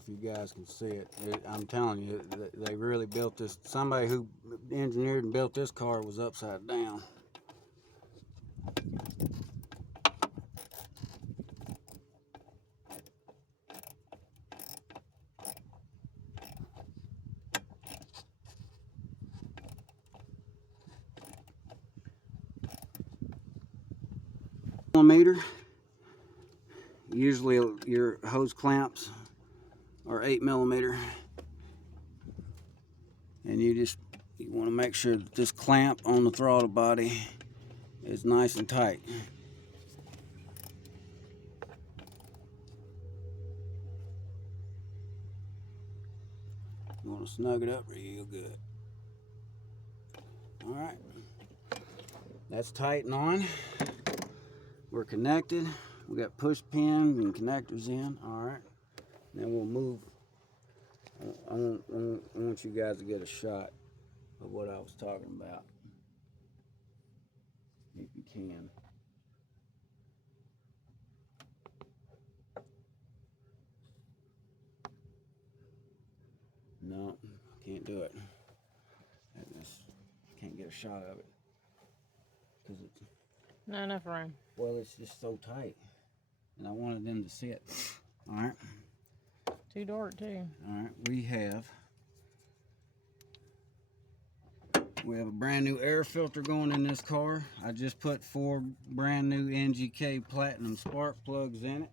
know if you guys can see it. I'm telling you, they really built this. Somebody who engineered and built this car was upside down. Millimeter. Usually your hose clamps are 8mm, and you want to make sure that this clamp on the throttle body is nice and tight. You want to snug it up real good. All right, that's tight and on. We're connected. We got push pins and connectors in. All right, then we'll move. I want you guys to get a shot of what I was talking about, if you can. No, can't do it. I just can't get a shot of it because it's not enough room. Well, it's just so tight, and I wanted them to sit. All right. Too dark too. All right. We have a brand new air filter going in this car. I just put 4 brand new NGK Platinum spark plugs in it.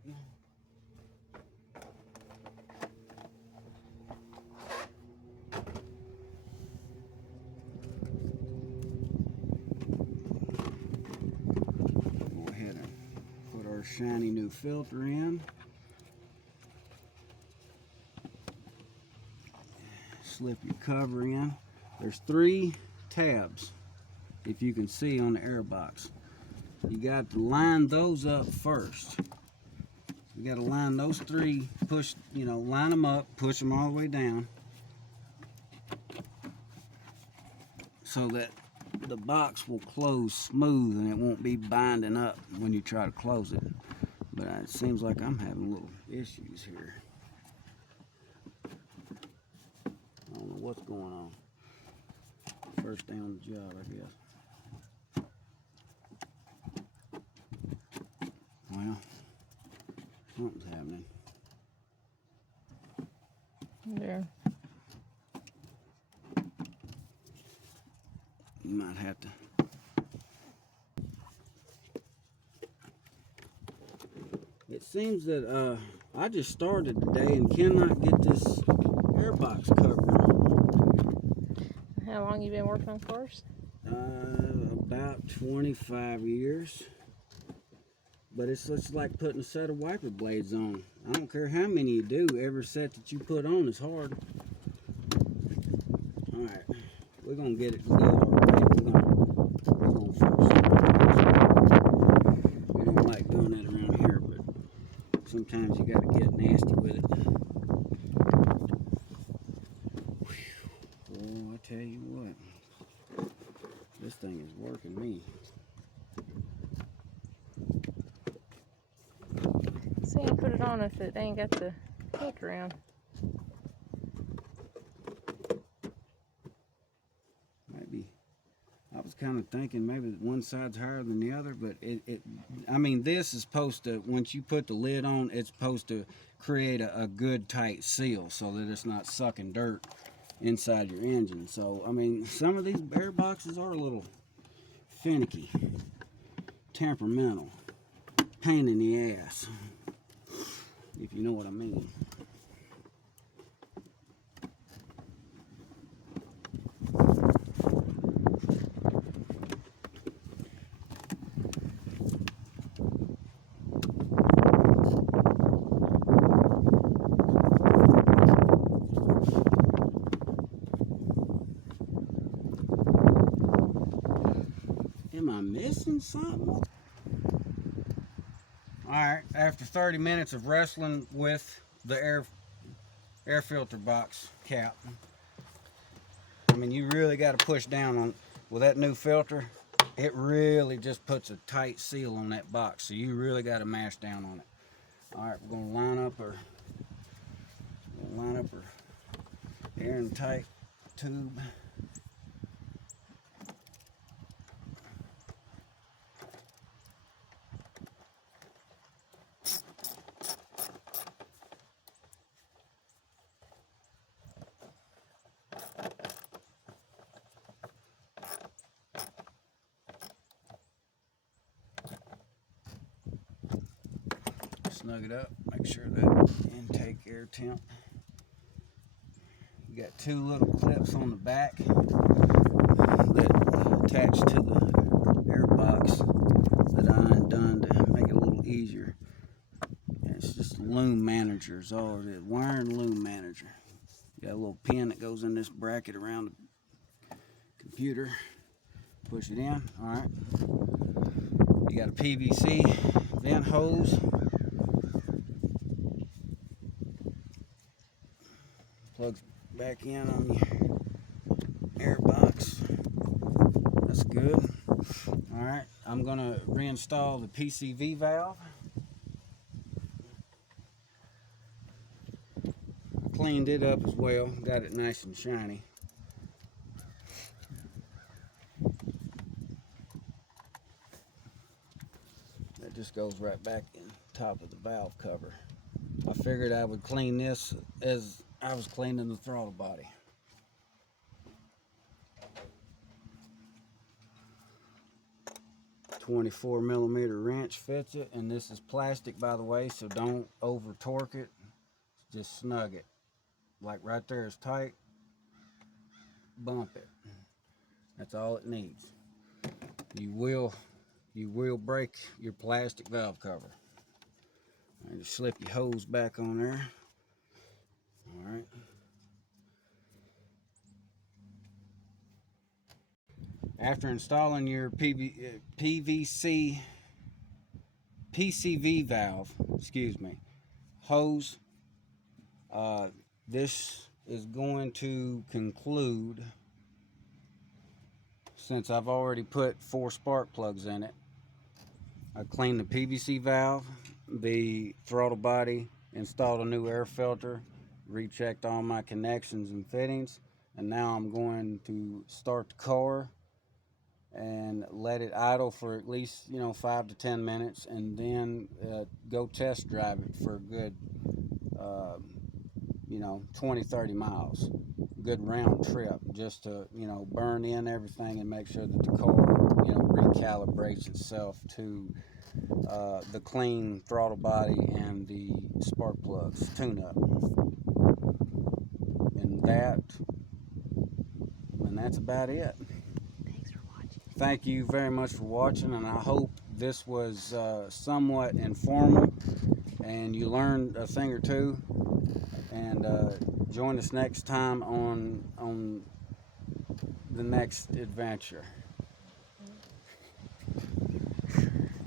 Go ahead and put our shiny new filter in. Slip your cover in. There's 3 tabs, if you can see on the air box. You got to line those up first. You got to line those 3, push, line them up, push them all the way down so that the box will close smooth and it won't be binding up when you try to close it. But it seems like I'm having little issues here. I don't know what's going on. First day on the job, I guess. Well, something's happening. There. You might have to. It seems that I just started today and cannot get this airbox covered. How long you been working on cars? About 25 years. But it's just like putting a set of wiper blades on. I don't care how many you do, every set that you put on is hard. Alright, we're going to get it to go alright. We're going first. We don't like doing that around here, but sometimes you got to get nasty with it. Oh, I tell you what, this thing is working me. See, you put it on if it ain't got the filter in. Maybe, I was kind of thinking maybe one side's higher than the other, but I mean, this is supposed to, once you put the lid on, it's supposed to create a good tight seal so that it's not sucking dirt inside your engine. So, I mean, some of these air boxes are a little finicky, temperamental, pain in the ass, if you know what I mean. Am I missing something? Alright, after 30 minutes of wrestling with the air filter box cap, I mean, you really got to push down on, with that new filter, it really just puts a tight seal on that box, so you really got to mash down on it. Alright, we're going to line up our line up her air and tight tube. Snug it up, make sure that intake air temp. You got two little clips on the back that attach to the air box that I undone to make it a little easier. And it's just loom manager is all it is, wiring loom manager. You got a little pin that goes in this bracket around the computer. Push it in, all right. You got a PVC vent hose. Plugs back in on your air box. That's good. All right, I'm gonna reinstall the PCV valve. Cleaned it up as well, got it nice and shiny. That just goes right back in top of the valve cover. I figured I would clean this as I was cleaning the throttle body. .24mm wrench fits it, and this is plastic, by the way, so don't over torque it, just snug it. Like right there is tight, bump it. That's all it needs. You will break your plastic valve cover. And just slip your hose back on there. All right. After installing your PCV valve, hose, this is going to conclude, since I've already put 4 spark plugs in it. I cleaned the PVC valve, the throttle body, installed a new air filter, rechecked all my connections and fittings, and now I'm going to start the car and let it idle for at least 5 to 10 minutes, and then go test drive it for a good 20-30 miles, good round trip, just to burn in everything and make sure that the car recalibrates itself to the clean throttle body and the spark plugs tune up. And that's about it. Thanks for watching. Thank you very much for watching, and I hope this was somewhat informal and you learned a thing or two. And join us next time on the next adventure.